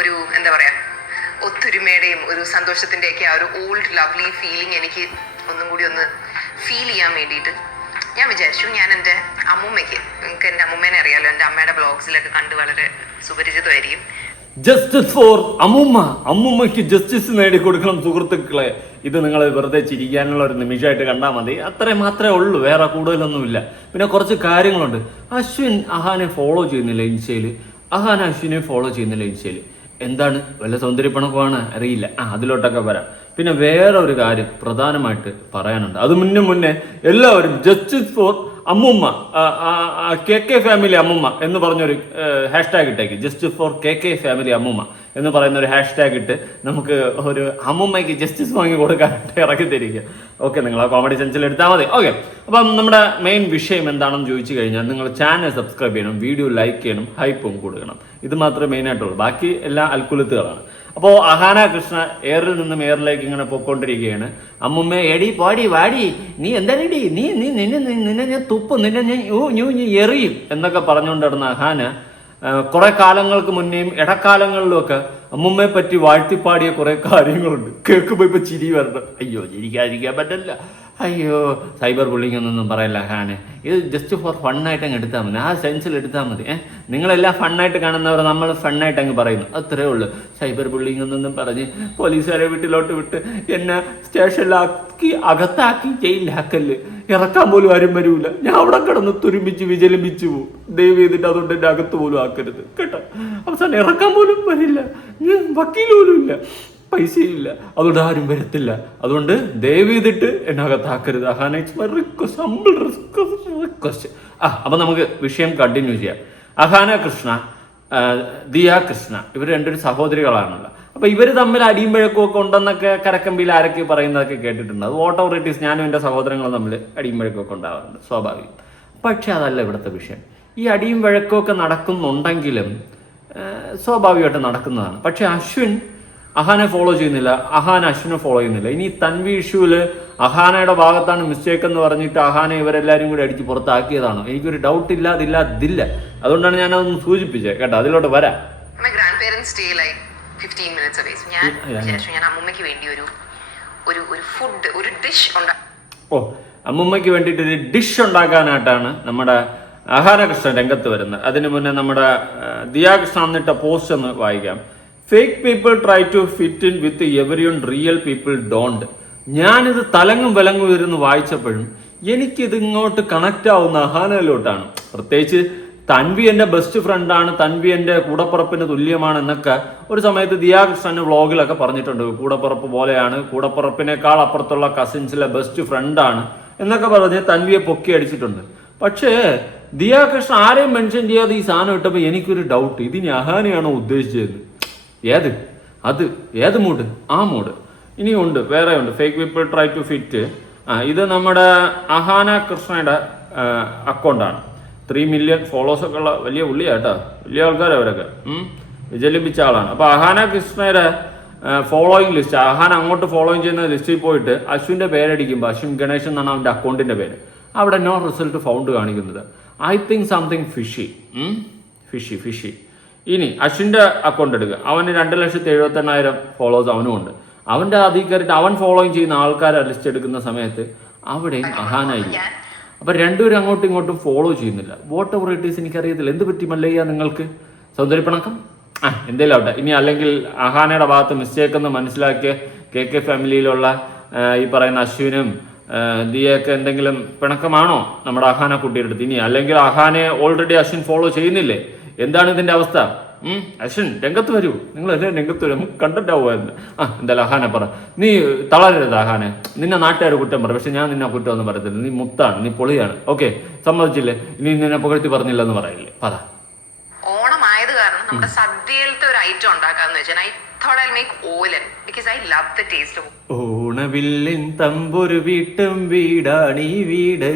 ഒരു എന്താ പറയാ, ഒത്തൊരുമയുടെയും ഒരു സന്തോഷത്തിൻ്റെയൊക്കെ ആ ഒരു ഓൾഡ് ലവ്ലി ഫീലിംഗ് എനിക്ക് ഒന്നും കൂടി ഒന്ന് ഫീൽ ചെയ്യാൻ വേണ്ടിയിട്ട് ഞാൻ വിചാരിച്ചു ഞാൻ എൻ്റെ അമ്മൂമ്മയ്ക്ക്, നിങ്ങൾക്ക് എൻ്റെ അമ്മൂമ്മേനെ അറിയാലോ, എൻ്റെ അമ്മയുടെ ബ്ലോഗ്സിലൊക്കെ കണ്ട് വളരെ സുപരിചിതമായിരിക്കും. ജസ്റ്റിസ് ഫോർ അമ്മൂമ്മ. അമ്മൂമ്മയ്ക്ക് ജസ്റ്റിസ് നേടിക്കൊടുക്കണം സുഹൃത്തുക്കളെ. ഇത് നിങ്ങൾ വെറുതെ ചിരിക്കാനുള്ള ഒരു നിമിഷമായിട്ട് കണ്ടാൽ മതി. അത്രയും മാത്രമേ ഉള്ളൂ, വേറെ കൂടുതലൊന്നുമില്ല. പിന്നെ കുറച്ച് കാര്യങ്ങളുണ്ട്. അശ്വിൻ അഹാനെ ഫോളോ ചെയ്യുന്നില്ല ഇൻസ്റ്റയിൽ, അഹാന അശ്വിനെ ഫോളോ ചെയ്യുന്നില്ല ഇൻസ്റ്റയിൽ. എന്താണ്, വല്ല സൗന്ദര്യപ്പണക്കമാണ് അറിയില്ല. അതിലോട്ടൊക്കെ വരാം. പിന്നെ വേറെ ഒരു കാര്യം പ്രധാനമായിട്ട് പറയാനുണ്ട്. അത് മുന്നേ എല്ലാവരും ജസ്റ്റിസ് ഫോർ അമ്മൂമ്മ, KK ഫാമിലി അമ്മൂമ്മ എന്ന് പറഞ്ഞൊരു ഹാഷ്ടാഗ് ഇട്ടേക്ക്. ജസ്റ്റിസ് ഫോർ KK ഫാമിലി അമ്മൂമ്മ എന്ന് പറയുന്ന ഒരു ഹാഷ്ടാഗ് ഇട്ട് നമുക്ക് ഒരു അമ്മൂമ്മയ്ക്ക് ജസ്റ്റിസ് വാങ്ങി കൊടുക്കാനായിട്ട് ഇറക്കി തരിക. ഓക്കെ, നിങ്ങൾ ആ കോമഡി സെൻസിൽ എടുത്താൽ മതി. ഓക്കെ, അപ്പം നമ്മുടെ മെയിൻ വിഷയം എന്താണെന്ന് ചോദിച്ചു കഴിഞ്ഞാൽ നിങ്ങൾ ചാനൽ സബ്സ്ക്രൈബ് ചെയ്യണം, വീഡിയോ ലൈക്ക് ചെയ്യണം, ഹൈപ്പും കൊടുക്കണം. ഇത് മാത്രമേ മെയിനായിട്ടുള്ളൂ, ബാക്കി എല്ലാം അൽക്കുലത്തുകളാണ്. അപ്പോൾ അഹാന കൃഷ്ണ എയറിൽ നിന്നും എയറിലേക്ക് ഇങ്ങനെ പൊയ്ക്കൊണ്ടിരിക്കുകയാണ്. അമ്മുമ്മ എടി പാടി വാടി, നീ എന്താടി, നിന്നെ ഞാൻ തുപ്പും, നിന്നെ ഞാൻ എറിയും എന്നൊക്കെ പറഞ്ഞുകൊണ്ട് നടന്ന അഹാന കുറെ കാലങ്ങൾക്ക് മുന്നേയും ഇടക്കാലങ്ങളിലും ഒക്കെ അമ്മുമ്മയെ പറ്റി വാഴ്ത്തിപ്പാടിയ കുറെ കാര്യങ്ങളുണ്ട്. കേൾക്കുമ്പോൾ ഇപ്പൊ ചിരി വരണം. അയ്യോ, ചിരിക്കാതിരിക്കാൻ പറ്റില്ല. അയ്യോ, സൈബർ ബുള്ളിങ് ഒന്നും പറയല്ല ഹാനെ. ഇത് ജസ്റ്റ് ഫോർ ഫണ്ണായിട്ട് അങ്ങ് എടുത്താൽ മതി, ആ സെൻസിൽ എടുത്താൽ മതി. നിങ്ങളെല്ലാം ഫണ്ണായിട്ട് കാണുന്നവർ നമ്മൾ ഫണ്ണായിട്ട് അങ്ങ് പറയുന്നു, അത്രേ ഉള്ളൂ. സൈബർ ബുള്ളിങ് ഒന്നും പറഞ്ഞ് പോലീസുകാരെ വീട്ടിലോട്ട് വിട്ട് എന്നെ സ്റ്റേഷനിലാക്കി അകത്താക്കി ജയിലിലാക്കല്ല്. ഇറക്കാൻ പോലും ആരും വരൂല. ഞാൻ അവിടെ കിടന്ന് തുരുമ്പിച്ച് വിചലിപ്പിച്ചു പോകും. ദയവ് ചെയ്തിട്ട് അതുകൊണ്ട് എൻ്റെ അകത്ത് പോലും ആക്കരുത് കേട്ടോ. അവസാനം ഇറക്കാൻ പോലും വരില്ല, വക്കീൽ പോലും ഇല്ല, പൈസയില്ല, അതുകൊണ്ട് ആരും വരത്തില്ല. അതുകൊണ്ട് ദയവ് ചെയ്തിട്ട് എന്നെ അകത്താക്കരുത്. Ahana, it's my request, humble request. അപ്പൊ നമുക്ക് വിഷയം കണ്ടിന്യൂ ചെയ്യാം. അഹാന കൃഷ്ണ, ദിയ കൃഷ്ണ, ഇവർ രണ്ടൊരു സഹോദരികളാണല്ലോ. അപ്പൊ ഇവര് തമ്മിൽ അടിയും വഴക്കും ഒക്കെ ഉണ്ടെന്നൊക്കെ കരക്കമ്പിയിൽ ആരൊക്കെ പറയുന്നതൊക്കെ കേട്ടിട്ടുണ്ട്. അത് വാട്ട് എവർ ഇറ്റ് ഈസ്, ഞാനും എൻ്റെ സഹോദരങ്ങളും തമ്മിൽ അടിയും വഴക്കൊക്കെ ഉണ്ടാവാറുണ്ട്, സ്വാഭാവികം. പക്ഷെ അതല്ല ഇവിടുത്തെ വിഷയം. ഈ അടിയും വഴക്കൊക്കെ നടക്കുന്നുണ്ടെങ്കിലും സ്വാഭാവികമായിട്ട് നടക്കുന്നതാണ്. പക്ഷെ അശ്വിൻ അഹാനെ ഫോളോ ചെയ്യുന്നില്ല, അഹാന അശ്വിനെ ഫോളോ ചെയ്യുന്നില്ല. ഇനി തൻവി ഇഷ്യൂല് അഹാനയുടെ ഭാഗത്താണ് മിസ്റ്റേക്ക് എന്ന് പറഞ്ഞിട്ട് അഹാനെ ഇവരെല്ലാരും കൂടി അടിച്ച് പുറത്താക്കിയതാണോ? എനിക്കൊരു ഡൗട്ട് ഇല്ല, അതില്ല. അതുകൊണ്ടാണ് ഞാൻ അതൊന്ന് സൂചിപ്പിച്ചത് കേട്ടോ. അതിലോട്ട് വരാം. ഞാൻ അമ്മൂമ്മയ്ക്ക് വേണ്ടി ഒരു ഫുഡ്, ഒരു ഡിഷ് അമ്മൂമ്മയ്ക്ക് വേണ്ടിയിട്ട് ഒരു ഡിഷ് ഉണ്ടാക്കാനായിട്ടാണ് നമ്മുടെ അഹാന കൃഷ്ണൻ രംഗത്ത് വരുന്നത്. അതിനു മുന്നേ നമ്മുടെ ദിയാകൃഷ്ണ എന്നിട്ട പോസ്റ്റ് ഒന്ന് വായിക്കാം. Fake people try to fit in with everyone, real people don't. ഞാനിത് തലങ്ങും വിലങ്ങും ഇരുന്ന് വായിച്ചപ്പോഴും എനിക്കിത് ഇങ്ങോട്ട് കണക്റ്റ് ആവുന്ന അഹാനയിലോട്ടാണ്. പ്രത്യേകിച്ച് തൻവി എൻ്റെ ബെസ്റ്റ് ഫ്രണ്ടാണ്, തൻവി എൻ്റെ കൂടപ്പുറപ്പിന് തുല്യമാണ് എന്നൊക്കെ ഒരു സമയത്ത് ദിയാകൃഷ്ണൻ്റെ വ്ളോഗിലൊക്കെ പറഞ്ഞിട്ടുണ്ട്. കൂടപ്പുറപ്പ് പോലെയാണ്, കൂടപ്പുറപ്പിനേക്കാൾ അപ്പുറത്തുള്ള കസിൻസിലെ ബെസ്റ്റ് ഫ്രണ്ടാണ് എന്നൊക്കെ പറഞ്ഞ് തൻവിയെ പൊക്കി അടിച്ചിട്ടുണ്ട്. പക്ഷേ ദിയാകൃഷ്ണൻ ആരെയും മെൻഷൻ ചെയ്യാതെ ഈ സാധനം ഇട്ടപ്പോൾ എനിക്കൊരു ഡൗട്ട്, ഇതിന് അഹാനയാണോ ഉദ്ദേശിച്ചത്? ഏത് മൂഡ്? ആ മൂഡ് ഇനിയുണ്ട്, വേറെ ഉണ്ട്. Fake people try to fit. ഇത് നമ്മുടെ അഹാന കൃഷ്ണയുടെ അക്കൗണ്ടാണ്. 3 മില്യൺ ഫോളോവേഴ്സൊക്കെ ഉള്ള വലിയ പുള്ളിയാട്ടോ, വലിയ ആൾക്കാർ അവരൊക്കെ വിജലിപ്പിച്ച ആളാണ്. അപ്പൊ അഹാന കൃഷ്ണയുടെ ഫോളോയിങ് ലിസ്റ്റ്, അഹാന അങ്ങോട്ട് ഫോളോയിങ് ചെയ്യുന്ന ലിസ്റ്റിൽ പോയിട്ട് അശ്വിന്റെ പേരടിക്കുമ്പോൾ അശ്വിൻ ഗണേശൻ എന്നാണ് അവന്റെ അക്കൗണ്ടിന്റെ പേര്. അവിടെ നോ റിസൾട്ട് ഫൗണ്ട് കാണിക്കുന്നത്. I think something fishy. ഇനി അശ്വിന്റെ അക്കൗണ്ട് എടുക്കുക, അവന് 2,78,000 ഫോളോവേഴ്സ് അവനും ഉണ്ട്. അവന്റെ അതിൽ കയറിയിട്ട് അവൻ ഫോളോയിങ് ചെയ്യുന്ന ആൾക്കാരെ ലിസ്റ്റ് എടുക്കുന്ന സമയത്ത് അവിടെയും അഹാന ഇല്ല. അപ്പൊ രണ്ടുപേരും അങ്ങോട്ടും ഇങ്ങോട്ടും ഫോളോ ചെയ്യുന്നില്ല. വാട്ട് എവർ ഇറ്റ് ഈസ്, എനിക്കറിയത്തില്ല. എന്ത് പറ്റി മല്ലയ്യ നിങ്ങൾക്ക്? സൗന്ദര്യപ്പിണക്കം എന്തേലും ആവട്ടെ. ഇനി അല്ലെങ്കിൽ അഹാനയുടെ ഭാഗത്ത് മിസ്റ്റേക്ക് എന്ന് മനസ്സിലാക്കിയ KK ഫാമിലിയിലുള്ള ഈ പറയുന്ന അശ്വിനും ദിയൊക്കെ എന്തെങ്കിലും പിണക്കമാണോ നമ്മുടെ അഹാന കുട്ടിയുടെ അടുത്ത്? ഇനി അല്ലെങ്കിൽ അഹാനെ ഓൾറെഡി അശ്വിൻ ഫോളോ ചെയ്യുന്നില്ലേ? എന്താണ് ഇതിന്റെ അവസ്ഥ? അശ്വിൻ രംഗത്ത് വരൂ, നിങ്ങൾ എല്ലാം രംഗത്ത് വരും, നമുക്ക് കണ്ടന്റ് ആവുമായിരുന്നു. എന്തായാലും അഹാനെ പറ, നീ തളരരുത് അഹാനെ. നിന്നെ നാട്ടുകാർ കുറ്റം പറയും, പക്ഷെ ഞാൻ നിന്നെ കുറ്റം ഒന്നും പറയത്തില്ല. നീ മുത്താണ്, നീ പൊളിയാണ്. ഓക്കെ, സമ്മതിച്ചില്ലേ? ഇനി നിന്നെ പുകഴ്ത്തി പറഞ്ഞില്ലെന്ന് പറയില്ലേ? പറ. ഓണമായത് കാരണം നമ്മുടെ സദ്യയിലത്തെ ഒരു ഐറ്റം ഉണ്ടാക്കാന്ന് വെച്ചാൽ I thought I'll make olan because I love the taste of ഓണവില്ലിൻ തമ്പൊരു വീട്ടും വീടാണീ വീട്,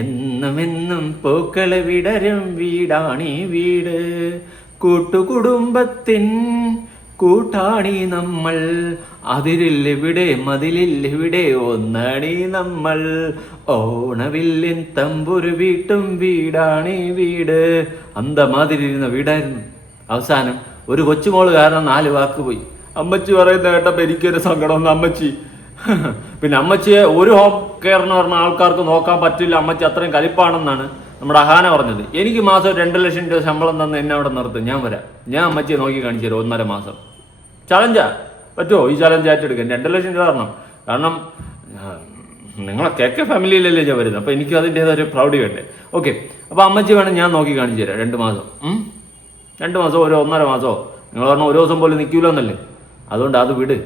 എന്നുമെന്നും പൂക്കള് വിടരും വീടാണീ വീട്, കൂട്ടുകുടുംബത്തിൻ കൂട്ടാണി നമ്മൾ, അതിരില്ലെവിടെ മതിലില്ലെവിടെ ഒന്നാണീ നമ്മൾ, ഓണവില്ലിൻ തമ്പൊരു വീട്ടും വീടാണീ വീട്. അന്തമാതിരിരുന്ന വീടായിരുന്നു. അവസാനം ഒരു കൊച്ചുമോള് കാരണം 4 വാക്ക് പോയി. അമ്മച്ചി പറയുന്ന കേട്ടപ്പോൾ എനിക്കൊരു സങ്കടം. അമ്മച്ചി പിന്നെ അമ്മച്ചിയെ ഒരു ഹോം കെയർ എന്ന് പറഞ്ഞ ആൾക്കാർക്ക് നോക്കാൻ പറ്റില്ല, അമ്മച്ചി അത്രയും കലിപ്പാണെന്നാണ് നമ്മുടെ അഹാന പറഞ്ഞത്. എനിക്ക് മാസം 2 ലക്ഷം രൂപ ശമ്പളം തന്ന് എന്നെ അവിടെ നിർത്തും, ഞാൻ വരാം, ഞാൻ അമ്മച്ചിയെ നോക്കി കാണിച്ചു തരാം 1.5 മാസം. ചലഞ്ചാ പറ്റുമോ? ഈ ചലഞ്ച് ഏറ്റെടുക്കാൻ 2 ലക്ഷം രൂപ തരണം. കാരണം നിങ്ങളെ KK ഫാമിലിയിലല്ലേ ഞാൻ വരുന്നത്, അപ്പോൾ എനിക്ക് അതിൻ്റെതായ പ്രൗഡി വേണ്ടേ. ഓക്കെ, അപ്പോൾ അമ്മച്ചി വേണം ഞാൻ നോക്കി കാണിച്ചു തരാം 2 മാസം. 2 മാസമോ ഒരു 1.5 മാസമോ? നിങ്ങൾ പറഞ്ഞ ഒരു ദിവസം പോലും നിൽക്കൂലെന്നല്ലേ. അതുകൊണ്ട് അത് വിട്.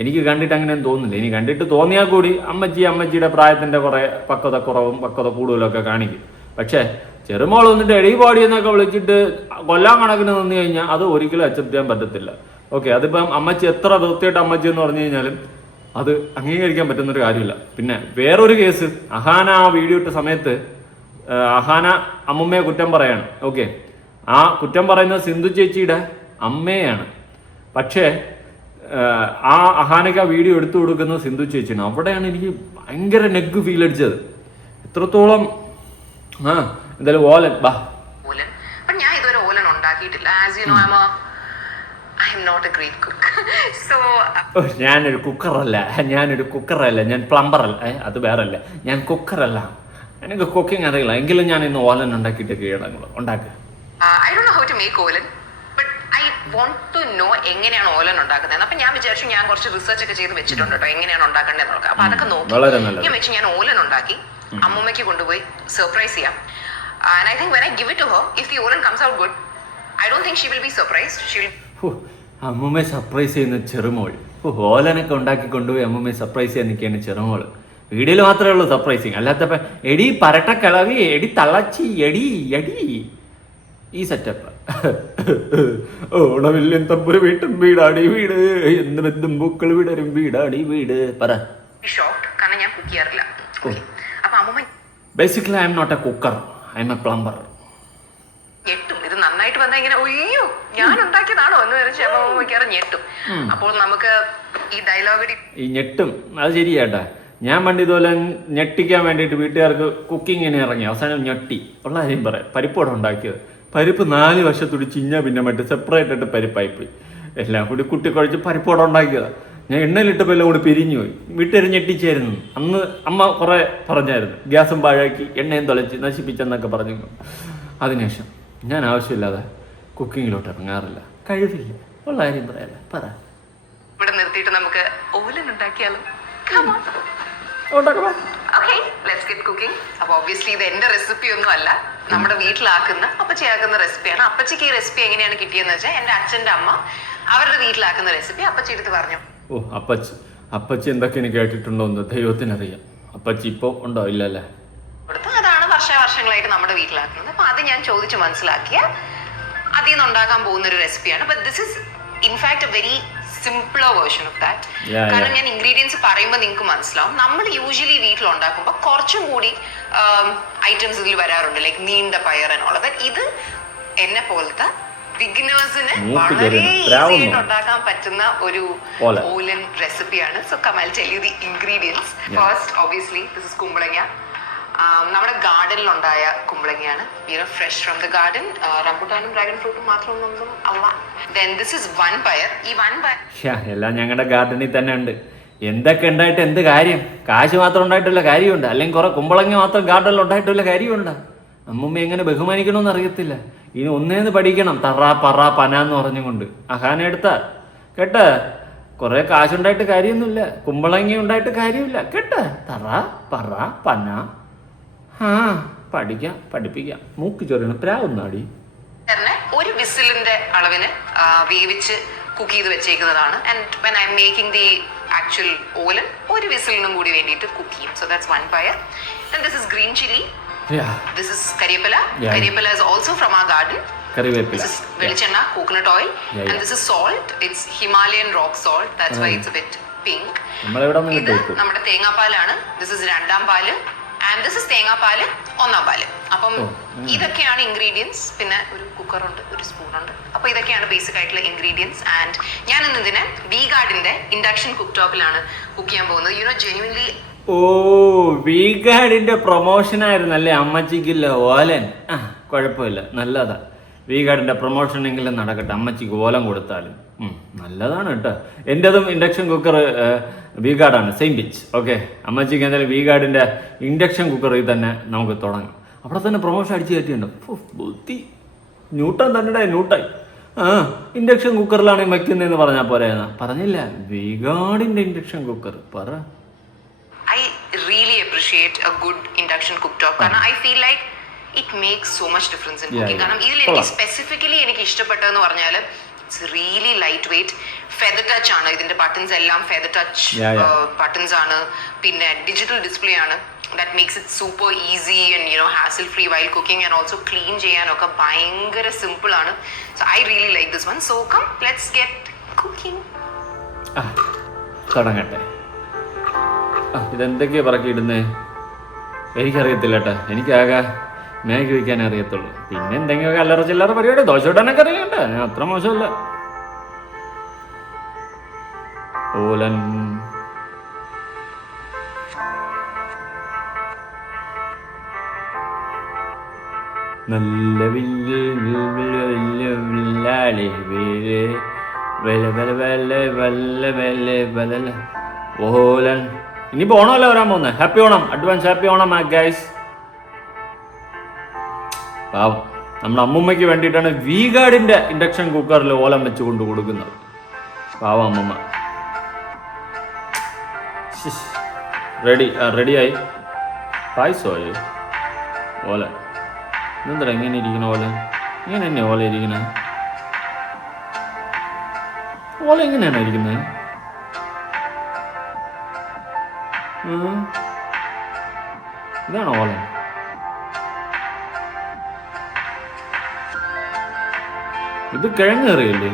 എനിക്ക് കണ്ടിട്ട് അങ്ങനെയൊന്നും തോന്നുന്നില്ല. ഇനി കണ്ടിട്ട് തോന്നിയാൽ കൂടി അമ്മച്ചിയുടെ പ്രായത്തിൻ്റെ കുറേ പക്വത കൂടുതലൊക്കെ കാണിക്കും. പക്ഷേ ചെറുമോൾ വന്നിട്ട് എടി പാടി എന്നൊക്കെ വിളിച്ചിട്ട് കൊല്ലാൻ കണക്കിന് നിന്ന് കഴിഞ്ഞാൽ അത് ഒരിക്കലും അക്സെപ്റ്റ് ചെയ്യാൻ പറ്റത്തില്ല. ഓക്കെ, അതിപ്പം അമ്മച്ചി എത്ര വൃത്തിയായിട്ട് അമ്മച്ചി എന്ന് പറഞ്ഞു കഴിഞ്ഞാലും അത് അംഗീകരിക്കാൻ പറ്റുന്നൊരു കാര്യമില്ല. പിന്നെ വേറൊരു കേസ്, അഹാന ആ വീഡിയോ ഇട്ട സമയത്ത് അഹാന അമ്മുമ്മയെ കുറ്റം പറയാണ്. ഓക്കെ, ആ കുറ്റം പറയുന്നത് സിന്ധു ചേച്ചിയുടെ അമ്മയാണ്. പക്ഷേ ആ അഹാനയ്ക്ക് ആ വീഡിയോ എടുത്തു കൊടുക്കുന്നത് സിന്ധു ചേച്ചിയാണ്. അവിടെയാണ് എനിക്ക് ഭയങ്കര നെഗ് ഫീൽ അടിച്ചത്. എത്രത്തോളം എന്തായാലും ഓലൻ ബാ. ഞാൻ ഇതുവരെ ഓലൻ ഉണ്ടാക്കിയിട്ടില്ല. As you know I M not a great cook. So ഞാനൊരു കുക്കറല്ല, ഞാൻ പ്ലംബറല്ല, അത് വേറല്ല, ഞാൻ കുക്കറല്ല. എനിക്ക് കുക്കിംഗ് അറിയില്ല, എങ്കിലും ഞാൻ ഇന്ന് ഓലൻ ഉണ്ടാക്കിയിട്ട് കീഴടങ്ങൾ ഉണ്ടാക്കുക. I don't know how to make olan, but I want to know എങ്ങനെയാണ് ഓലൻ ഉണ്ടാക്കുന്നത്. അപ്പൊ ഞാൻ വിചാരിച്ചു ഞാൻ കുറച്ച് റിസർച്ച് ഒക്കെ ചെയ്ത് വെച്ചിട്ടുണ്ട് കേട്ടോ, എങ്ങനെയാണ് ഉണ്ടാക്കേണ്ടത് നോക്കാം. അപ്പൊ അതൊക്കെ നോക്കി ഞാൻ വെച്ച് ഞാൻ ഓലൻ ഉണ്ടാക്കി അമ്മൂമ്മയ്ക്ക് കൊണ്ടുപോയി സർപ്രൈസ് ചെയ്യാം. And I think when I give it to her, if the oran comes out good, I don't think she will be surprised. അമ്മൂമ്മയെ സർപ്രൈസ് ചെയ്യുന്ന ചെറുമോൾ. ഓലനൊക്കെ ഉണ്ടാക്കി കൊണ്ടുപോയി അമ്മൂമ്മയെ സർപ്രൈസ് ചെയ്യാൻ നിൽക്കുകയാണ് ചെറുമോള്. വീഡിയോയിൽ മാത്രമേ ഉള്ളൂ സർപ്രൈസിങ്, അല്ലാത്തപ്പോ എടി പരട്ടക്കിളവി, എടി തളച്ചി, എടി ഈ സെറ്റപ്പ്. ഓണവില്യൻ തമ്പുരു വീട്ടും വീടാടി വീട്, എന്ന് ബന്ധം പൂക്കൾ വിടരും വീടാടി വീട്. പറ. കാരണം ഞാൻ കുക്ക് ചെയ്യാറില്ല. അപ്പൊ അമ്മൂമ്മ basically I M not a cooker, I'm a plumber. ഞെട്ടും, ഇത് നന്നായിട്ട് വന്നാൽ ഇങ്ങനെ ഒയ്യോ ഞാൻ ഉണ്ടാക്കിയതാണോ എന്ന് വരച്ച് അമ്മൂമ്മ ഞെട്ടും. അപ്പോൾ നമുക്ക് ഈ ഡയലോഗ് ഈ ഞെട്ടും അത് ശരിയാട്ടാ. ഞാൻ പണ്ട് ഇതുപോലെ ഞെട്ടിക്കാൻ വേണ്ടിയിട്ട് വീട്ടുകാർക്ക് കുക്കിങ്ങിന് ഇറങ്ങി, അവസാനം ഞെട്ടി. ഉള്ള കാര്യം പറയാം, പരിപ്പോടെ ഉണ്ടാക്കിയത്. പരിപ്പ് 4 വർഷത്തോട് ചിഞ്ഞ പിന്നെ മറ്റേ സെപ്പറേറ്റ് ആയിട്ട് പരിപ്പായിപ്പോയി. എല്ലാം കൂടി കുട്ടിക്കുഴച്ച് പരിപ്പോടെ ഉണ്ടാക്കിയതാണ്. ഞാൻ എണ്ണയിലിട്ടപ്പോൾ എല്ലാം കൂടി പിരിഞ്ഞു പോയി. വീട്ടുകാർ ഞെട്ടിച്ചായിരുന്നു. അന്ന് അമ്മ കുറേ പറഞ്ഞായിരുന്നു, ഗ്യാസും പാഴാക്കി എണ്ണയും തുളച്ച് നശിപ്പിച്ചെന്നൊക്കെ പറഞ്ഞു. അതിനുശേഷം ഞാൻ ആവശ്യമില്ലാതെ കുക്കിങ്ങിലോട്ട് ഇറങ്ങാറില്ല, കഴിവില്ല. ഉള്ള കാര്യം പറയാല്ല, പറ. ഇവിടെ നിർത്തിയിട്ട് നമുക്ക് ഓലൻ ഉണ്ടാക്കിയാലോ? Okay, let's get cooking. അപ്പോൾ ഒബ്വിയസ്ലി ഇത് എൻ്റെ റെസിപ്പി ഒന്നും അല്ല, നമ്മുടെ വീട്ടിലാക്കുന്ന അപ്പച്ചിയാക്കുന്ന റെസിപ്പിയാണ്. അപ്പച്ചിക്ക് ഈ റെസിപ്പി എങ്ങനെയാണ് കിട്ടിയെന്ന് വെച്ചാൽ എൻ്റെ അച്ഛൻ്റെ അമ്മ അവരുടെ വീട്ടിലാക്കുന്ന റെസിപ്പി അപ്പച്ചി എടുത്ത് പറഞ്ഞു. അപ്പച്ചി എന്തൊക്കെയാണ് കേട്ടിട്ടുണ്ടോന്ന് ദൈവത്തിനറിയാം. അപ്പച്ചി ഇപ്പോൾ ഉണ്ടോ? ഇല്ലല്ലേ. അതാണ് വർഷങ്ങളായിട്ട് നമ്മുടെ വീട്ടിലാക്കുന്നത്. അപ്പൊ അത് ഞാൻ ചോദിച്ച് മനസ്സിലാക്കിയ അതിൽ നിന്ന് ഉണ്ടാക്കാൻ പോകുന്ന ഒരു റെസിപ്പിയാണ്. But this is in fact A very simpler version of that. കാരണം ഞാൻ ഇൻഗ്രീഡിയൻസ് പറയുമ്പോൾ നിങ്ങൾക്ക് മനസ്സിലാവും. നമ്മൾ യൂഷ്വലി വീട്ടിൽ ഉണ്ടാക്കുമ്പോൾ കുറച്ചും കൂടി ഐറ്റംസ് ഇതിൽ വരാറുണ്ട്, ലൈക്ക് നീണ്ട പയർ എന്നുള്ളത്. ഇത് എന്നെ പോലത്തെ ബിഗിനേഴ്സിന് വളരെ ഈസി ആയിട്ട് ഉണ്ടാക്കാൻ പറ്റുന്ന ഒരു ഓലൻ റെസിപ്പിയാണ്. So come I tell you the ingredients. First obviously this is കുമ്പളങ്ങ. നമ്മുടെ ഗാർഡനിൽ ഉണ്ടായ കുമ്പളങ്ങയാണ്, ഫ്രഷ് ഫ്രം ദ ഗാർഡൻ. റംബുട്ടാനും ഡ്രാഗൺ ഫ്രൂട്ടും മാത്രമൊന്നും അല്ല. ദെൻ ദിസ് ഇസ് വൺ പയർ. ഈ വൺ പയർ എല്ലാം ഞങ്ങളുടെ ഗാർഡനിൽ തന്നെ ഉണ്ട്. എന്തൊക്കെ ഉണ്ടായിട്ട് എന്ത് കാര്യം? കാശ് മാത്രം ഉണ്ടായിട്ടുള്ള കാര്യമുണ്ട്, അല്ലെങ്കിൽ കുറെ കുമ്പളങ്ങ മാത്രം ഗാർഡനിൽ ഉണ്ടായിട്ടുള്ള കാര്യമുണ്ട്. അമ്മൂമ്മ എങ്ങനെ ബഹുമാനിക്കണമെന്ന് അറിയത്തില്ല. ഇനി ഒന്നേന്ന് പഠിക്കണം, തറ പറ പന എന്ന് പറഞ്ഞുകൊണ്ട്. അഹാന എടുത്താ കേട്ടാ, കുറെ കാശുണ്ടായിട്ട് കാര്യമൊന്നുമില്ല, കുമ്പളങ്ങ ഉണ്ടായിട്ട് കാര്യമില്ല കേട്ടാ. തറ പറ പന പഠിപ്പിക്കാം. മൂക്ക് ചൊറിയണം, പ്രാവുന്നാടി. ഒരു വിസിലിന്റെ അളവിന് വേവിച്ച് കുക്ക് ചെയ്ത് വെച്ചേക്കുന്നതാണ്. And when I'm making the actual olan ഒരു വിസിലിനും കൂടി വേണ്ടിയിട്ട് കുക്ക് ചെയ്യും. So that's one payar. And this is green chilli. This is Kariyapala. Kariyapala is also from our garden. This is velichenna, coconut oil. And this is salt. It's Himalayan rock salt. That's why it's a bit pink. ഇത് നമ്മുടെ തേങ്ങാപ്പാലാണ്. This is രണ്ടാം പാല്. And this is തേങ്ങാപ്പാല് ഒന്നാം പാല്. അപ്പം ഇതൊക്കെയാണ് ingredients. പിന്നെ ഒരു കുക്കറുണ്ട്, ഒരു സ്പൂണുണ്ട്. അപ്പോൾ ഇതൊക്കെയാണ് ബേസിക് ആയിട്ടുള്ള ഇൻഗ്രീഡിയൻസ്. ആൻഡ് ഞാൻ ഇന്ന് ഇതിനെ വി ഗാർഡിന്റെ ഇൻഡക്ഷൻ കുക്ക് ടോപ്പിലാണ് കുക്ക് ചെയ്യാൻ പോകുന്നത്. യു നോ ജെന്യുവൻലി വീഗാഡിന്റെ പ്രൊമോഷൻ ആയിരുന്നല്ലേ അമ്മച്ചിക്കില്ല ഓലൻ? കുഴപ്പമില്ല, നല്ലതാ. വി ഗാർഡിൻ്റെ പ്രൊമോഷനെങ്കിലും നടക്കട്ടെ, അമ്മച്ചിക്ക് ഓലം കൊടുത്താലും നല്ലതാണ് കേട്ടോ. എൻ്റെതും ഇൻഡക്ഷൻ കുക്കർ വി ഗാർഡാണ്, സെയിം പിച്ച്. ഓക്കെ, അമ്മച്ചിക്ക് എന്തായാലും വി ഗാർഡിൻ്റെ ഇൻഡക്ഷൻ കുക്കറിൽ തന്നെ നമുക്ക് തുടങ്ങാം. അവിടെ തന്നെ പ്രൊമോഷൻ അടിച്ചു കയറ്റിയുണ്ട്. ബുദ്ധി ന്യൂട്ടൺ തന്നെ ന്യൂട്ടായി. ഇൻഡക്ഷൻ കുക്കറിലാണ് വയ്ക്കുന്നതെന്ന് പറഞ്ഞാൽ പോരാ. പറഞ്ഞില്ല, വി ഗാർഡിൻ്റെ ഇൻഡക്ഷൻ കുക്കർ പറ. I really appreciate a good induction cooktop കാരണം I feel like it makes so much difference in cooking. കാരണം ഇതിൽ എനിക്ക് സ്പെസിഫിക്കലി എനിക്ക് ഇഷ്ടപ്പെട്ടതെന്ന് പറഞ്ഞാൽ it's really light weight, feather touch ആണ്. ഇതിന്റെ ബട്ടൺസ് എല്ലാം ഫെദർ ടച്ച് ബട്ടൺസ് ആണ്. പിന്നെ ഡിജിറ്റൽ ഡിസ്പ്ലേ ആണ്. That makes it super easy and hassle free while cooking and also clean ചെയ്യാനൊക്കെ ഭയങ്കര സിമ്പിൾ ആണ്. So I really like this one. So come let's get cooking. തുടങ്ങട്ടെ. ഇതെന്തൊക്കെയാ പറക്കിയിടുന്നേ എനിക്കറിയത്തില്ല കേട്ടോ. എനിക്കാകെ മാഗി വയ്ക്കാനേ അറിയത്തുള്ളൂ. പിന്നെ എന്തെങ്കിലുമൊക്കെ അല്ലറ ചില്ലറ പരിപാടി ദോശ ഇടാനൊക്കെ അറിയണ്ട. ഞാൻ അത്ര മോശമല്ല. ഓലൻ നല്ല ഓലൻ. ഇനി ഓണമല്ല വരാൻ പോകുന്നത്. Happy Onam, advance happy Onam guys. പാവം, നമ്മുടെ അമ്മൂമ്മയ്ക്ക് വേണ്ടിയിട്ടാണ് വി ഗാർഡിൻ്റെ ഇൻഡക്ഷൻ കുക്കറിൽ ഓലം വെച്ച് കൊണ്ട് കൊടുക്കുന്നത്. പാവം അമ്മമ്മ. റെഡിയായി. പായസമായി ഓല. ഇതെന്താ എങ്ങനെ ഇരിക്കണ ഓല? ഇങ്ങനെ തന്നെ ഓല ഇരിക്കണ? ഓല എങ്ങനെയാണ് ഇരിക്കുന്നത്? ഇതാണോ ഓല? ഇത് കിഴങ്ങേറിയല്ലേ?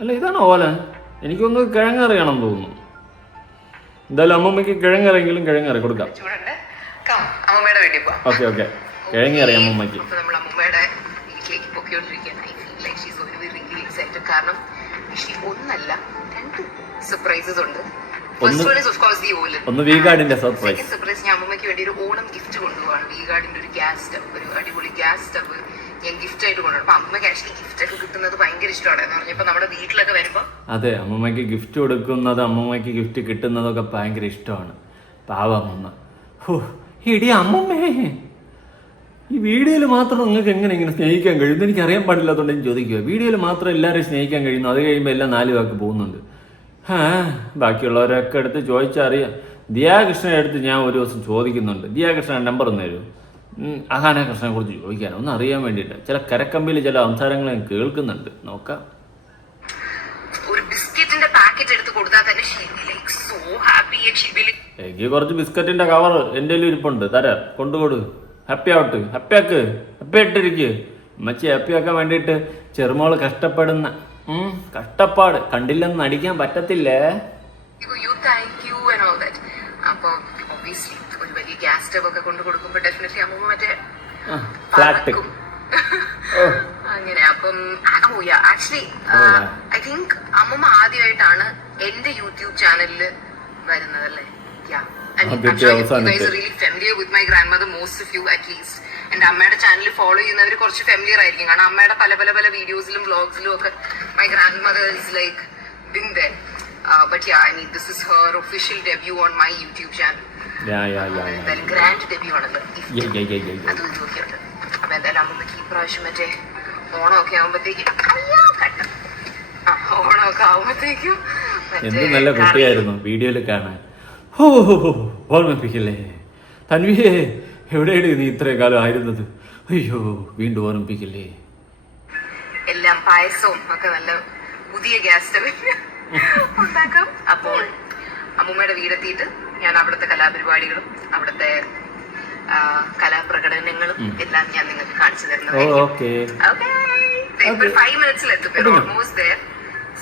അല്ല, ഇതാണോ ഓല? എനിക്കൊന്ന് കിഴങ്ങേറിയാണെന്ന് തോന്നുന്നു. എന്തായാലും അമ്മമ്മയ്ക്ക് കിഴങ്ങറിയെങ്കിലും കിഴങ്ങറി കൊടുക്കാം. അമ്മമ്മയുടെ വീട്ടിൽ പോവാം. ഓക്കെ ഓക്കെ, കിഴങ്ങറി അമ്മമ്മയ്ക്ക്. നമ്മൾ അമ്മമ്മയുടെ വീട്ടിലേക്ക് പൊക്കിക്കൊണ്ടിരിക്കുകയാണ്. കാരണം ഒന്നല്ല രണ്ട് സർപ്രൈസസ് ഉണ്ട്. ഒന്ന് വി ഗാർഡിന്റെ സർപ്രൈസ്. സർപ്രൈസ് ഞാൻ അമ്മമ്മയ്ക്ക് വേണ്ടി ഒരു ഓണം ഗിഫ്റ്റ് കൊണ്ടുപോവാണ്. വി ഗാർഡിന്റെ ഒരു ഗ്യാസ് സ്റ്റവ്, ഒരു അടിപൊളി ഗ്യാസ് സ്റ്റവ് ഞാൻ ഗിഫ്റ്റ് ആയിട്ട് കൊണ്ടുപോകും. അപ്പൊ അമ്മയ്ക്ക് ആക്ച്വലി ഗിഫ്റ്റ് ഒക്കെ കിട്ടുന്നത് ഭയങ്കര ഇഷ്ടമാണ് എന്ന് പറഞ്ഞപ്പോ നമ്മുടെ വീട്ടിലൊക്കെ വരുമ്പോ അതെ, അമ്മമ്മയ്ക്ക് ഗിഫ്റ്റ് കൊടുക്കുന്നത്, അമ്മമ്മയ്ക്ക് ഗിഫ്റ്റ് കിട്ടുന്നതൊക്കെ ഭയങ്കര ഇഷ്ടമാണ്. പാവ അമ്മമ്മ. എടി അമ്മമ്മേ, ഈ വീഡിയോയിൽ മാത്രം നിങ്ങൾക്ക് എങ്ങനെ ഇങ്ങനെ സ്നേഹിക്കാൻ കഴിയുന്നു എനിക്ക് അറിയാൻ പാടില്ലാത്തതുകൊണ്ട് ഞാൻ ചോദിക്കുക. വീഡിയോയിൽ മാത്രം എല്ലാവരെയും സ്നേഹിക്കാൻ കഴിയുന്നു, അത് കഴിയുമ്പോൾ എല്ലാം 4 വാക്ക് പോകുന്നുണ്ട്. ബാക്കിയുള്ളവരൊക്കെ എടുത്ത് ചോദിച്ചറിയാം. ദിയാകൃഷ്ണനെ അടുത്ത് ഞാൻ ഒരു ദിവസം ചോദിക്കുന്നുണ്ട്. ദിയാകൃഷ്ണൻ നമ്പർ ഒന്ന് തരൂ, അഹാന കൃഷ്ണനെ കുറിച്ച് ചോദിക്കാൻ, ഒന്ന് അറിയാൻ വേണ്ടിയിട്ട്. ചില കരക്കമ്പിയിൽ ചില സംസാരങ്ങൾ ഞാൻ കേൾക്കുന്നുണ്ട്. നോക്കാം. ഒരു ബിസ്ക്കറ്റിന്റെ പാക്കറ്റ് എടുത്ത് കൊടുത്താൽ തന്നെ സോ ഹാപ്പി. എനിക്ക് കുറച്ച് ബിസ്ക്കറ്റിന്റെ കവർ എൻ്റെ ഇരിപ്പുണ്ട്, തരാം, കൊണ്ടുകൊടു. ഹാപ്പി ആവട്ടെ, ഹാപ്പി ആയിട്ടിരിക്കുക. അമ്മച്ചി ഹാപ്പി ആക്കാൻ വേണ്ടിയിട്ട് ചെറുമോള് കഷ്ടപ്പെടുന്ന കഷ്ടപ്പാട് കണ്ടില്ലെന്ന് നടിക്കാൻ പറ്റത്തില്ലേ. ഒരു വലിയ ഗ്യാസ് സ്റ്റവ് ഒക്കെ കൊണ്ട് കൊടുക്കുമ്പോ ഡെഫിനറ്റ്ലി അമ്മൂമ്മ മറ്റേ ഫ്ലാറ്റ് അങ്ങനെ. അപ്പം ആക്ച്വലി ഐ തിങ്ക് അമ്മൂമ്മ ആദ്യമായിട്ടാണ് എന്റെ യൂട്യൂബ് ചാനലിൽ വരുന്നത് അല്ലേ? എന്റെ അമ്മയുടെ ചാനൽ ഫോളോ ചെയ്യുന്നവർ കുറച്ച് ഫെമിലിയർ ആയിരിക്കും. കാരണം അമ്മയുടെ പല പല പല വീഡിയോസിലും വ്ലോഗ്സിലും ഒക്കെ my grand mother is like bin there. But yeah, I mean, this is her official debut on my YouTube channel. എന്തായാലും ഗ്രാൻഡ് ഡെബ്യൂ ആണല്ലോ. അതും ഇതൊക്കെ ഉണ്ട്. അപ്പൊ എന്തായാലും അമ്മമ്മക്ക് ഈ പ്രാവശ്യം മറ്റേ ഓണമൊക്കെ ആവുമ്പത്തേക്കും ഓണമൊക്കെ ആവുമ്പത്തേക്കും എന്ത് നല്ല കുട്ടിയായിരുന്നു വീഡിയോയിൽ കാണാൻ. ഓർമ്മിപ്പിക്കല്ലേ തൻവിയെ, എവിടെയാണ് നീ ഇത്രയും കാലം ആയിരുന്നത്? അയ്യോ, വീണ്ടും ഓർമ്മിപ്പിക്കല്ലേ. എല്ലാം പായസവും ഒക്കെ നല്ല പുതിയ ഗ്യാസ് സ്റ്റവിൽ ഉണ്ടാക്കാം. അപ്പോൾ അമ്മൂമ്മയുടെ വീടെത്തിയിട്ട് ഞാൻ അവിടുത്തെ കലാപരിപാടികളും അവിടുത്തെ കലാപ്രകടനങ്ങളും എല്ലാം ഞാൻ നിങ്ങൾക്ക് കാണിച്ചു തരുന്നത്. 5 minutes almost there.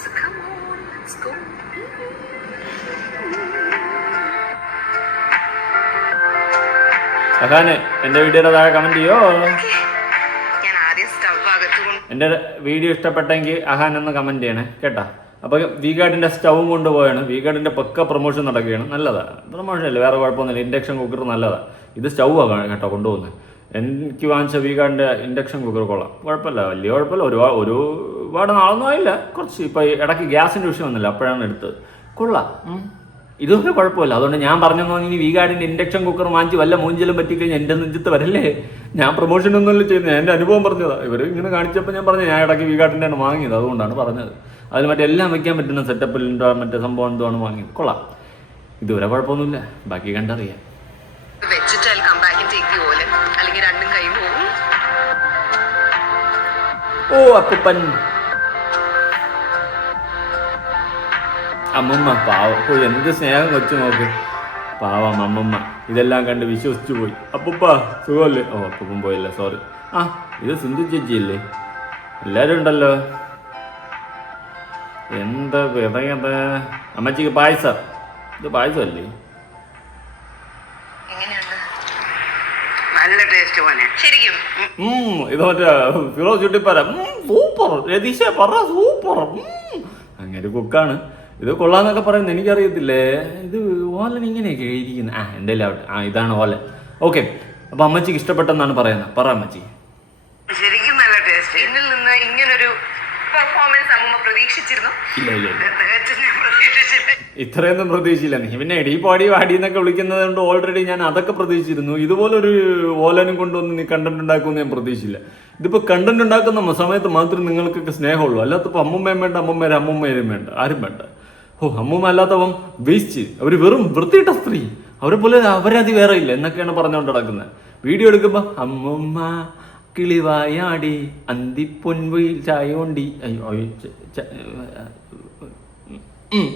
So come on, let's go. അഹാനെ, എൻ്റെ വീഡിയോയുടെ താഴെ കമന്റ് ചെയ്യോ. ഞാൻ ആദ്യം സ്റ്റവ് അകത്തുകൊണ്ട് എൻ്റെ വീഡിയോ ഇഷ്ടപ്പെട്ടെങ്കിൽ അഹാൻ എന്ന് കമന്റ് ചെയ്യണേ കേട്ടാ. അപ്പോൾ വി ഗാർഡിൻ്റെ സ്റ്റവും കൊണ്ടുപോയാണ്. വി ഗാർഡിൻ്റെ പക്ക പ്രൊമോഷൻ നടക്കുകയാണ്. നല്ലതാണ് പ്രൊമോഷൻ അല്ലേ, വേറെ കുഴപ്പമൊന്നുമില്ല. ഇൻഡക്ഷൻ കുക്കർ നല്ലതാണ്. ഇത് സ്റ്റൗവാണ് കേട്ടോ കൊണ്ടുപോകുന്നത്. എനിക്ക് വാങ്ങിച്ച വീഗാർഡിൻ്റെ ഇൻഡക്ഷൻ കുക്കർ കൊള്ളാം, കുഴപ്പമില്ല, വലിയ കുഴപ്പമില്ല. ഒരുപാട് നാളൊന്നും ആയില്ല, കുറച്ച് ഇപ്പോൾ ഇടയ്ക്ക് ഗ്യാസിൻ്റെ വിഷയം വന്നില്ല, അപ്പോഴാണ് എടുത്തത്. കൊള്ളാം, ഇതൊക്കെ കുഴപ്പമില്ല. അതുകൊണ്ട് ഞാൻ പറഞ്ഞെന്ന് പറഞ്ഞാൽ ഈ വീഗാർഡിൻ്റെ ഇൻഡക്ഷൻ കുക്കർ വാങ്ങിച്ച് വല്ല മൂഞ്ചലും പറ്റിക്കഴിഞ്ഞാൽ എൻ്റെ നെഞ്ചത്ത് വരല്ലേ. ഞാൻ പ്രൊമോഷനൊന്നുമല്ല ചെയ്യുന്നത്, എൻ്റെ അനുഭവം പറഞ്ഞതാണ്. ഇവർ ഇങ്ങനെ കാണിച്ചപ്പോൾ ഞാൻ പറഞ്ഞു ഞാൻ ഇടയ്ക്ക് വീഗാർഡിൻ്റെ ആണ് വാങ്ങിയത്, അതുകൊണ്ടാണ് പറഞ്ഞത്. അതിൽ മറ്റെല്ലാം വയ്ക്കാൻ പറ്റുന്ന സെറ്റപ്പിൽ മറ്റേ സംഭവം എന്തുമാണ് വാങ്ങിയത്, കൊള്ളാം. ഇതുവരെ കുഴപ്പമൊന്നുമില്ല, ബാക്കി കണ്ടറിയാം. വെച്ചിട്ട് പോലെ അല്ലെങ്കിൽ രണ്ടും കൈ പോകും. ഓ അപ്പൻ അമ്മമ്മ പാവം, ഓ എന്ത് സ്നേഹം കൊച്ചു നോക്ക്, പാവം അമ്മമ്മ. ഇതെല്ലാം കണ്ട് വിശ്വസിച്ചു പോയി. അപ്പൂപ്പ സുഖമല്ലേ? ഓ അപ്പൂപ്പൻ പോയില്ല, സോറി. ആ ഇത് സിന്ധു ചേച്ചിയല്ലേ? എല്ലാവരും ഉണ്ടല്ലോ. എന്താ വിതയത് അമ്മച്ചിക്ക്? പായസം. ഇത് പായസമല്ലേ? നല്ല ടേസ്റ്റ് പോലെ ശരിക്കും. ഇത് മറ്റേ ഫിറോസ് ചുട്ടിപ്പറ സൂപ്പർ, രതീഷ പറ സൂപ്പർ. അങ്ങനെ കുക്കാണ്. ഇത് കൊള്ളാന്നൊക്കെ പറയുന്നത് എനിക്കറിയത്തില്ലേ. ഇത് ഓലൻ ഇങ്ങനെയൊക്കെ ഇരിക്കുന്നത്. എൻ്റെ എല്ലാം ഇതാണ് ഓലൻ. ഓക്കെ, അപ്പൊ അമ്മച്ചിക്ക് ഇഷ്ടപ്പെട്ടെന്നാണ് പറയുന്നത്. പറ അമ്മച്ചി. ശരിക്കും നല്ല ടേസ്റ്റ്. ഇതിൽ നിന്ന് ഇങ്ങനൊരു പെർഫോമൻസ് അമ്മ പ്രതീക്ഷിച്ചിരുന്നു? ഇല്ല, ഇത്രയൊന്നും പ്രതീക്ഷിച്ചില്ല. നീ പിന്നെ എടി പാടി വാടി എന്നൊക്കെ വിളിക്കുന്നത് കൊണ്ട് ഓൾറെഡി ഞാൻ അതൊക്കെ പ്രതീക്ഷിച്ചിരുന്നു. ഇതുപോലൊരു ഓലനും കൊണ്ടുവന്ന് നീ കണ്ടന്റ് ഉണ്ടാക്കുമെന്ന് ഞാൻ പ്രതീക്ഷിച്ചില്ല. ഇതിപ്പോ കണ്ടന്റ് ഉണ്ടാക്കുന്ന സമയത്ത് മാത്രമേ നിങ്ങൾക്കൊക്കെ സ്നേഹമുള്ളൂ. അല്ലാത്തപ്പോൾ അമ്മമ്മയും വേണ്ട, അമ്മമ്മേരും വേണ്ട, ആരും വേണ്ട. ഓ അമ്മൂമ്മ അല്ലാത്തവൻ വേസ്റ്റ്, അവർ വെറും വൃത്തിയിട്ട സ്ത്രീ, അവരെ പോലെ അവരതി വേറെ ഇല്ല എന്നൊക്കെയാണ് പറഞ്ഞുകൊണ്ട് നടക്കുന്നത്. വീഡിയോ എടുക്കുമ്പോ അമ്മൂമ്മ കിളിവായാടി അന്തിപ്പൊൻവയിൽ ചായോണ്ടി. അയ്യോ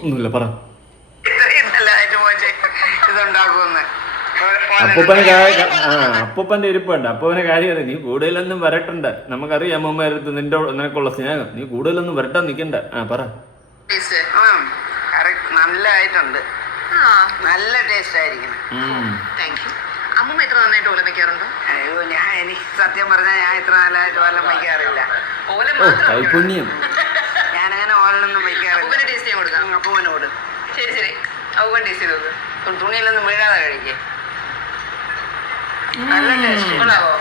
ഒന്നുമില്ല, പറ. അപ്പൂപ്പന്റെ ഇരിപ്പുണ്ട്. അപ്പൂപ്പനെ കാര്യം നീ കൂടുതലൊന്നും വരട്ടണ്ട, നമുക്കറിയാം അമ്മൂമ്മ നിനക്കുള്ള സ്നേഹം. നീ കൂടുതലൊന്നും വരട്ടാൻ നിൽക്കണ്ട. പറ. നല്ലതായിട്ടുണ്ട്, നല്ല ടേസ്റ്റ് ആയിരിക്കണം. അമ്മൂമ്മ എത്ര നന്നായിട്ട് ഓലം വെക്കാറുണ്ട്? അയ്യോ എനിക്ക് സത്യം പറഞ്ഞാൽ ഞാൻ ഇത്ര നല്ലതായിട്ട് ഓലം വയ്ക്കാറില്ല. കൈപുണ്യം. ഞാനങ്ങനെ ഓലൊന്നും വയ്ക്കാറില്ല. ടേസ്റ്റ് ചെയ്യാൻ കൊടുക്കാം അപ്പൂവിനോട്. ശരി അപ്പൂവൻ ടേസ്റ്റ് ചെയ്ത് നോക്ക്. തുണിയിലൊന്നും വീഴാതെ കഴിക്കേ. നല്ല ടേസ്റ്റ്. കൊള്ളാവോ?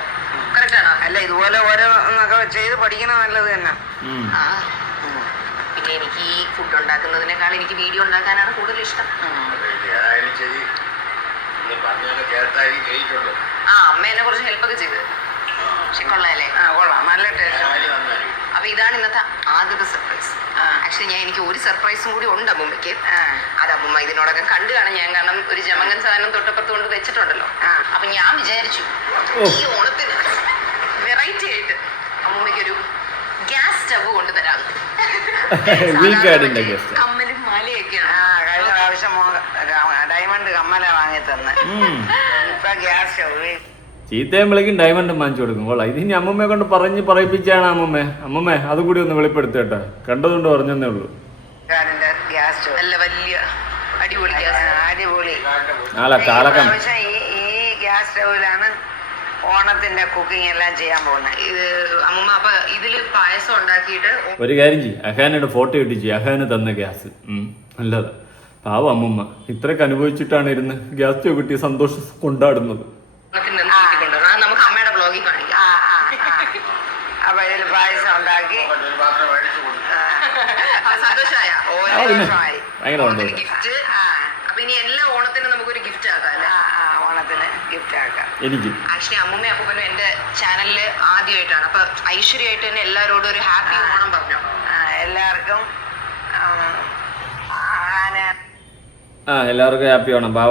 കറക്റ്റ് ആണോ? അല്ല ഇതുപോലെ ഓരോന്നൊക്കെ ചെയ്ത് പഠിക്കണം, നല്ലത് തന്നെ. പിന്നെ എനിക്ക് ഈ ഫുഡ് ഉണ്ടാക്കുന്നതിനേക്കാൾ എനിക്ക് വീഡിയോ ഉണ്ടാക്കാനാണ് കൂടുതൽ ഇഷ്ടം. അമ്മ എന്നെ കുറച്ച് ഹെൽപ്പൊക്കെ ചെയ്ത്. പക്ഷെ കൊള്ളാല്ലേ? കൊള്ളാം, നല്ല ടേസ്റ്റ്. അപ്പൊ ഇതാണ് ഇന്നത്തെ ആദ്യത്തെ സർപ്രൈസ്. ആക്ച്വലി എനിക്ക് ഒരു സർപ്രൈസും കൂടി ഉണ്ട് അമ്മൂമ്മയ്ക്ക്. അത് അമ്മൂമ്മ ഇതിനോടൊക്കെ കണ്ടു കാണാൻ ഞാൻ, കാരണം ഒരു ജമങ്ങൻ സാധനം തൊട്ടപ്പുറത്ത് കൊണ്ട് വെച്ചിട്ടുണ്ടല്ലോ. അപ്പൊ ഞാൻ വിചാരിച്ചു ഈ ഓണത്തിന് വെറൈറ്റി ആയിട്ട് അമ്മൂമ്മയ്ക്ക് ഒരു ഗ്യാസ് സ്റ്റവ് കൊണ്ടുതരാം. കമ്മലും മാലയൊക്കെയാണ്. കഴിഞ്ഞ പ്രാവശ്യം ഡയമണ്ട് കമ്മല വാങ്ങി തന്നെ. ഇപ്പൊ ഗ്യാസ് സ്റ്റവ്. ചീത്തയും വിളിക്കും ഡയമണ്ടും വാങ്ങിച്ചു കൊടുക്കും. കൊള്ളാം. ഇത് ഇനി അമ്മമ്മയെ കൊണ്ട് പറയിപ്പിച്ചാണ് അമ്മമ്മേ അതുകൂടി ഒന്ന് വെളിപ്പെടുത്തേട്ടെ. കണ്ടതുകൊണ്ട് പറഞ്ഞതേ ഉള്ളൂ. വലിയ അടിപൊളി അടിപൊളി. ഈ ഗ്യാസ് സ്റ്റൗവിലാണ് ഓണത്തിന്റെ കുക്കിംഗ് എല്ലാം ചെയ്യാൻ പോകുന്നത്. അമ്മമ്മ അപ്പൊ ഇതില് പായസം ഉണ്ടാക്കിയിട്ട് ഒരു കാര്യം ചെയ്യും, അഹാനയുടെ ഫോട്ടോ ഇട്ടിച്ച് അഹാന് തന്ന ഗ്യാസ് നല്ലതാ. പാവം അമ്മമ്മ ഇത്രയൊക്കെ അനുഭവിച്ചിട്ടാണ് ഇരുന്ന് ഗ്യാസ് സ്റ്റവ് കിട്ടിയ സന്തോഷം കൊണ്ടാടുന്നത്. നമുക്ക് അമ്മയുടെ ബ്ലോഗിൽ കാണിക്കാം. അപ്പൊ ഇതിൽ പായസം ഉണ്ടാക്കി സന്തോഷമായ ഗിഫ്റ്റ്. അപ്പൊ ഇനി എല്ലാ ഓണത്തിനും നമുക്കൊരു ഗിഫ്റ്റ് ആക്കാം. ഓണത്തിന് ഗിഫ്റ്റ് ആക്കാം. എനിക്ക് ആക്ച്വലി അമ്മൂമ്മയും അപ്പൂപ്പനും എന്റെ ചാനലില് ആദ്യമായിട്ടാണ്. അപ്പൊ ഐശ്വര്യമായിട്ട് തന്നെ എല്ലാവരോടും ഒരു ഹാപ്പി ഓണം പറഞ്ഞു. എല്ലാവർക്കും എല്ലാവർക്കും ഹാപ്പി ഓണം. പാവ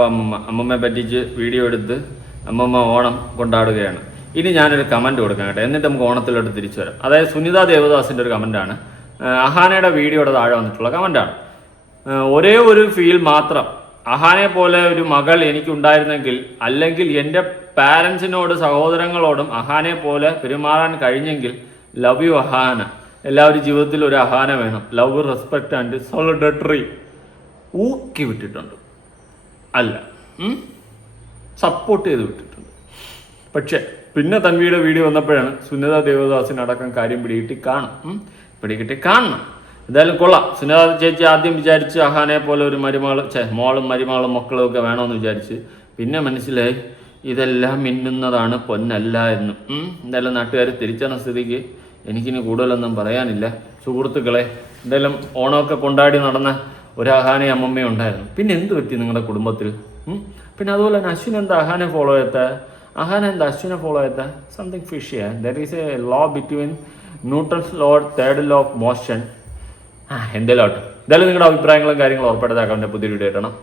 അമ്മമ്മയെ പറ്റിച്ച് വീഡിയോ എടുത്ത് അമ്മമ്മ ഓണം കൊണ്ടാടുകയാണ്. ഇനി ഞാനൊരു കമൻറ്റ് കൊടുക്കാം കേട്ടോ, എന്നിട്ട് നമുക്ക് ഓണത്തിലോട്ട് തിരിച്ചു വരാം. അതായത് സുനിത ദേവദാസിൻ്റെ ഒരു കമൻറ്റാണ്, അഹാനയുടെ വീഡിയോയുടെ താഴെ വന്നിട്ടുള്ള കമൻറ്റാണ്. ഒരേ ഒരു ഫീൽ മാത്രം, അഹാനെ പോലെ ഒരു മകൾ എനിക്കുണ്ടായിരുന്നെങ്കിൽ, അല്ലെങ്കിൽ എൻ്റെ പാരൻസിനോട് സഹോദരങ്ങളോടും അഹാനെ പോലെ പെരുമാറാൻ കഴിഞ്ഞെങ്കിൽ, ലവ് യു അഹാന. എല്ലാവരും ജീവിതത്തിൽ ഒരു അഹാന വേണം. ലവ്, റെസ്പെക്റ്റ് ആൻഡ് സോളിഡറി ഊക്കി വിട്ടിട്ടുണ്ട്, അല്ല സപ്പോർട്ട് ചെയ്ത് വിട്ടിട്ടുണ്ട്. പക്ഷെ പിന്നെ തൻവിയുടെ വീഡിയോ വന്നപ്പോഴാണ് സുനിത ദേവദാസിനടക്കം കാര്യം പിടികിട്ടി കാണണം. എന്തായാലും കൊള്ളാം. സുനിത ചേച്ചി ആദ്യം വിചാരിച്ച് അഹാനെ പോലെ ഒരു മോളും മരുമകളും മക്കളും ഒക്കെ വേണമെന്ന് വിചാരിച്ച്, പിന്നെ മനസ്സിലായി ഇതെല്ലാം മിന്നുന്നതാണ് പൊന്നല്ല എന്നും. എന്തായാലും നാട്ടുകാർ തിരിച്ചറിഞ്ഞ സ്ഥിതിക്ക് എനിക്കിനി കൂടുതലൊന്നും പറയാനില്ല. സുഹൃത്തുക്കളെ, എന്തായാലും ഓണമൊക്കെ കൊണ്ടാടി നടന്ന ഒരു അഹാനെ അമ്മമ്മയും ഉണ്ടായിരുന്നു. പിന്നെ എന്ത് പറ്റി നിങ്ങളുടെ കുടുംബത്തിൽ? പിന്നെ അതുപോലെ തന്നെ അശ്വിൻ എന്താ അഹാനെ ഫോളോ ചെയ്ത? അഹാന എന്താ അശ്വിനെ ഫോളോ ചെയ്ത? Something fish. There is a law between Newton's law, third law of motion. എന്തായാലും ആട്ടെ. എന്തായാലും നിങ്ങളുടെ അഭിപ്രായങ്ങളും കാര്യങ്ങളും ഉറപ്പെടുത്താൻ പുതിയ വീഡിയോ ഇടണം.